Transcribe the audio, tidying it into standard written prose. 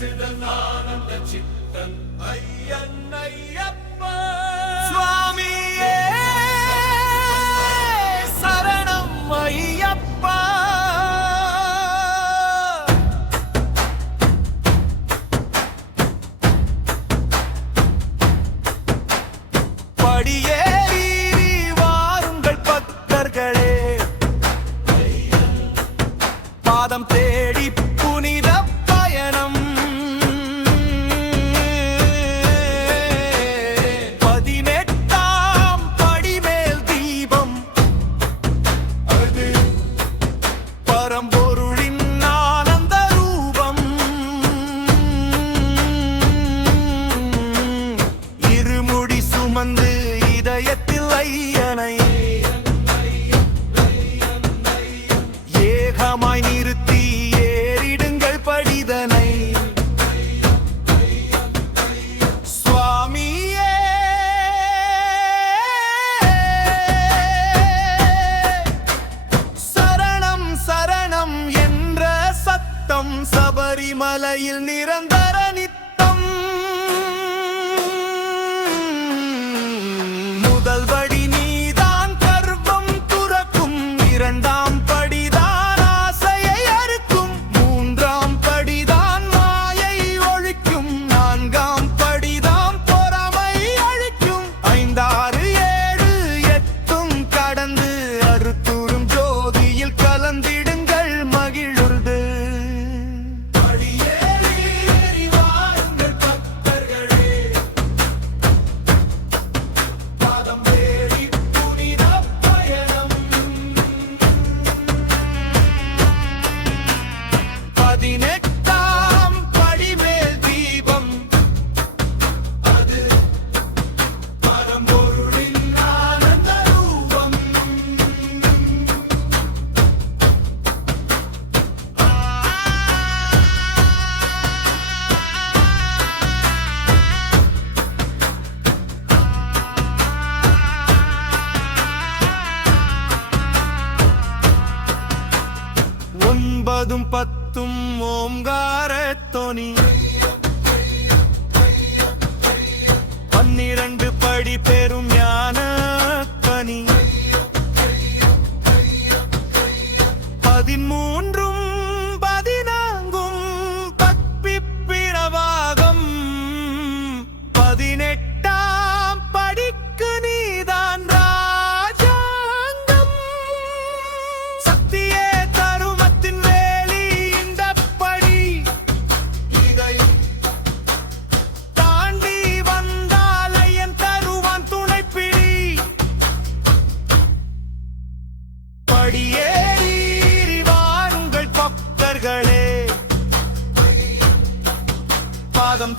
சிதனானந்த சித்தன் ஐயன் ஐயப்பா சுவாமியே சரணம் ஐயப்பா. படியேறி வாருங்கள் பக்தர்களே, பாதம் தேடி புனித பயணம். 18ஆம் படிமேல் தீபம், அது பரம்பொருளின் ஆனந்த ரூபம். இருமுடி சுமந்து இதயத்தில் ஐயனை ஏகமாய் நிறுத்தி ஏறிடுங்கள் படிதனை. சுவாமியே சரணம் சரணம் என்ற சத்தம் சபரிமலையில் நிரந்தர நித்தம். முதல் படி நீதான் கர்ப்பம் துறக்கும், இரண்டாம் படிதான் ஆசையை அறுக்கும், மூன்றாம் படிதான் மாயை ஒழிக்கும், நான்காம் படிதான் பொறாமை அழிக்கும், 5, 6, 7, 8 கடந்து அறுத்தூரும் ஜோதியில் கலந்திடுங்கள் மகிழ்ந்து. படியேறி வாருங்கள் பக்தர்களே, பாதம் தேடி புனித பயணம். 18ஆம் படிமேல் தீபம், அது பரம்பொருளின் ஆனந்த ரூபம். ஒன்பதும் பத்தும் ஓம்கார தொனி, 12 படி பெரும் ஞான கனி, 13ம் 14ம் பற்பிப்பிரவாகம், 18ஆம் படிக்கு நீதான் ராஜாங்கம். சக்தியே தருமத்தின் வேலி இந்த படி, இதை தாண்டி வந்தால் ஐயன் தருவான் துணைப்பிடி. படியேறி வாருங்கள் பக்தர்களே, பாதம்